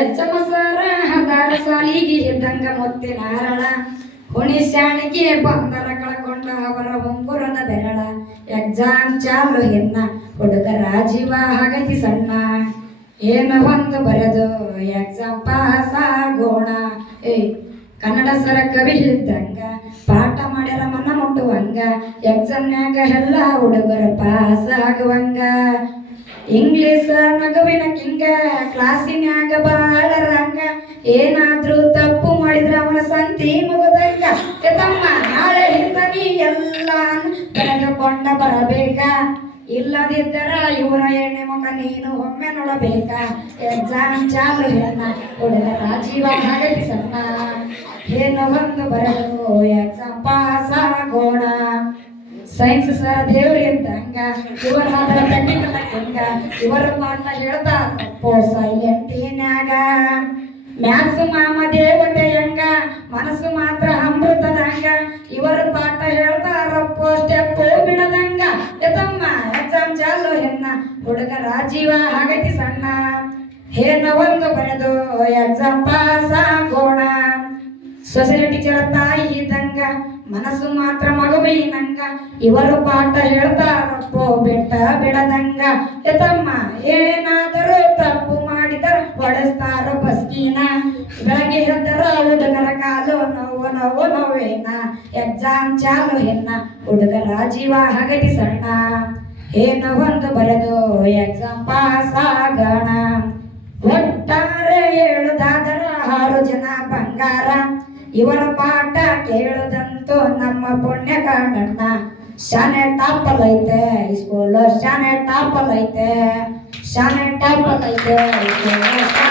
ಎಚ್ಚಮ ಸರ ಹದಾರ ಸಾಲಿಗೆ ಇದ್ದಂಗ ಮುತ್ತಿನ ನಾರಳ. ಹುಣಿ ಶಾಣಿಗೆ ಬಂದರ ಕಳ್ಕೊಂಡ ಅವರ ಉಂಗುರದ ಬೆರಳ. ಎಕ್ಸಾಮ್ ಚಾಲು ಹೆನ್ನ ಹುಡುಗರ ಜೀವ ಹಾಗತಿ ಸಣ್ಣ. ಏನು ಒಂದು ಬರೆದು ಎಕ್ಸಾಮ್ ಪಾಸ್ ಆಗೋಣ. ಏ ಕನ್ನಡ ಸರ ಕವಿ ಇದ್ದಂಗ, ಪಾಠ ಮಾಡ್ಯಾರ ಮನ ಮುಟ್ಟುವಂಗ, ಎಕ್ಸಾಮ್ನ್ಯಾಗ ಎಲ್ಲ ಹುಡುಗರು ಪಾಸ್ ಆಗುವಂಗ. ಇಂಗ್ಲಿಷ್ ಮಗುವಿನ ಕಿಂಗ ಕ್ಲಾಸಿನ್ಯಾಗ ಬಾಳ ರಂಗ. ಏನಾದ್ರೂ ತಪ್ಪು ಮಾಡಿದ್ರ ಅವನ ಸಂತಿ ಮುಗದಂಗ. ತಮ್ಮ, ನಾಳೆ ಹಿಂದ ನೀ ಎಲ್ಲ ಬರೆದುಕೊಂಡ ಬರಬೇಕ? ಇಲ್ಲದಿದ್ದರ ಇವರ ಎಣ್ಣೆ ಮುಖ ನೀನು ಒಮ್ಮೆ ನೋಡಬೇಕ? ಎಕ್ಸಾಮ್ ಚಾಲು ಹೆಣ್ಣ ಹುಡುಗರ ಜೀವ ಸಣ್ಣ ಏನು ಒಂದು ಬರಲು ಎಕ್ಸಾಮ್ ಪಾಸ್ ಆಗೋಣ. ಸೈನ್ಸ್ ಸರ್ ದೇವ್ರಿ ಅಂತ ಹಂಗ ಇವರ ಅದರ ಹಂಗ ಇವರ ಪಾಠ ಹೇಳ್ತಾ ತಪ್ಪೋ ಸೈಲೆಂಟಿನ್ಯಾಗ ಮ್ಯಾಥ್ಸ್ ಮಾಮ ದೇವತೆಯಂಗ ಮನಸ್ಸು ಮಾತ್ರ ಅಮೃತದಂಗ ಇವರ ಪಾಠ ಹೇಳ್ತಾರಪ್ಪೋ ಸ್ಟೆಪ್ಪು ಬಿಡದಂಗ ಎತ್ತಮ್ಮ ಎಕ್ಸಾಮ್ ಚಾಲು ಹೆಣ್ಣ ಹುಡುಗರ ಜೀವ ಆಗೈತಿ ಸಣ್ಣ ಹೇನ ಒಂದು ಬರೆದು ಎಕ್ಸಾಮ್ ಪಾಸ್ ಆಗೋಣ ಸೊಸೈಟಿ ಟೀಚರ್ ತಾಯಿ ಇದ್ದಂಗ ಮನಸ್ಸು ಮಾತ್ರ ಮಗುವಿನಂಗ ಇವರು ಪಾಠ ಹೇಳ್ತಾರಪ್ಪೋ ಬೆಟ್ಟ ಬಿಡದಂಗ? ಎತ್ತಮ್ಮ ಏನಾದರೂ ತಪ್ಪು ಮಾಡಿದರ ಹೊಡೆಸ್ತಾರ ಬಸ್ಕಿನ. ಬೆಳಗ್ಗೆ ಎದ್ದರ ಹುಡುಗರ ಕಾಲು ನೋವು ನೋವು, ನೋವೇನ? ಎಕ್ಸಾಮ್ ಚಾಲು ಹೆಣ್ಣ, ಹುಡುಗರ ಜೀವ ಹಗಟಿ ಸಣ್ಣ ಏನು ಒಂದು ಬರೆದು ಎಕ್ಸಾಮ್ ಪಾಸ್ ಆಗೋಣ. ಒಟ್ಟಾರೆ ಹೇಳುದಾದರ ಆರು ಜನ ಬಂಗಾರ. ಇವರ ಪಾಠ ಕೇಳುದಂತೂ ನಮ್ಮ ಪುಣ್ಯ ಕಾಣಣ್ಣ ಶಾನೆ ಟಾಪಲ್ ಐತೆ ಸ್ಕೂಲ್ ಶಾನೆ ಟಾಪಲ್ ಐತೆ ಶಾನೆ ಟಾಪಲ್ ಐತೆ ಸ್ಕೂಲ್